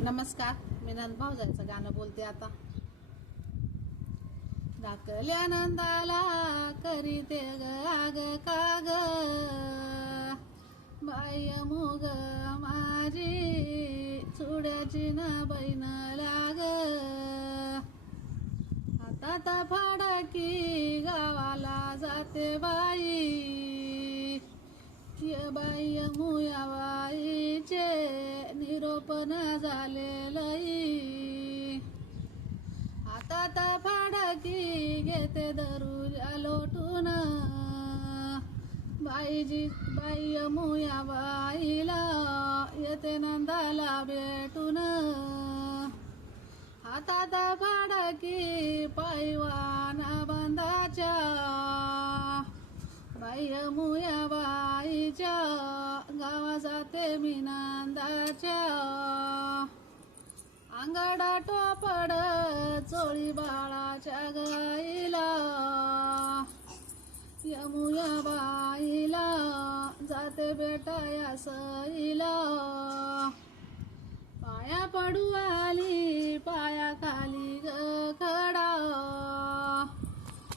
नमस्कार, मी नंद भाऊजाईचं गाणं बोलते आता. दाखल्या नंदाला करीते ग आग काग, बाय मुग माझी चुड्याची न बहीण लाग. हातात फाडकी गावाला जाते बाई, ये बाई मुया बाईचे निरोप न झाले लई. हातात फाडकी घेते दरुजा लोटून, बाई मुया बाईला येते नंदाला भेटून. हातात फाडकी पैवाना बंदाच्या, बाई मुया बाईच्या गावा जाते मी नंदाच्या. अंगडा टोपड चोळी बाळाच्या गाईला, यमुया बाईला जाते बेटा या सईला. पाया पडू आली पाया खाली ग खडा,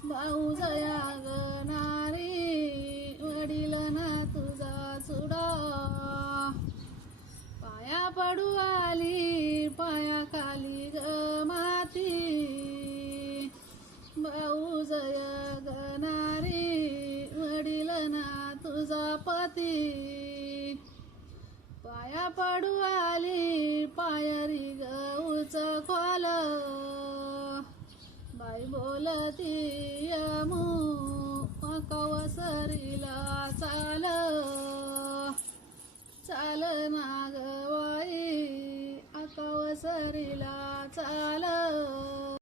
भाऊ जया ग नारी वडील ना तुझा चुडा. पाया पडू आली पाया खाली ग माती, भाऊ जय ग नारी वडील ना तुझा पती. पाया पडू आली पायरी ग उच खोल, बाई बोलती यमू कवसरीला चाल. चाल नाग बाई कवसरीला चाल.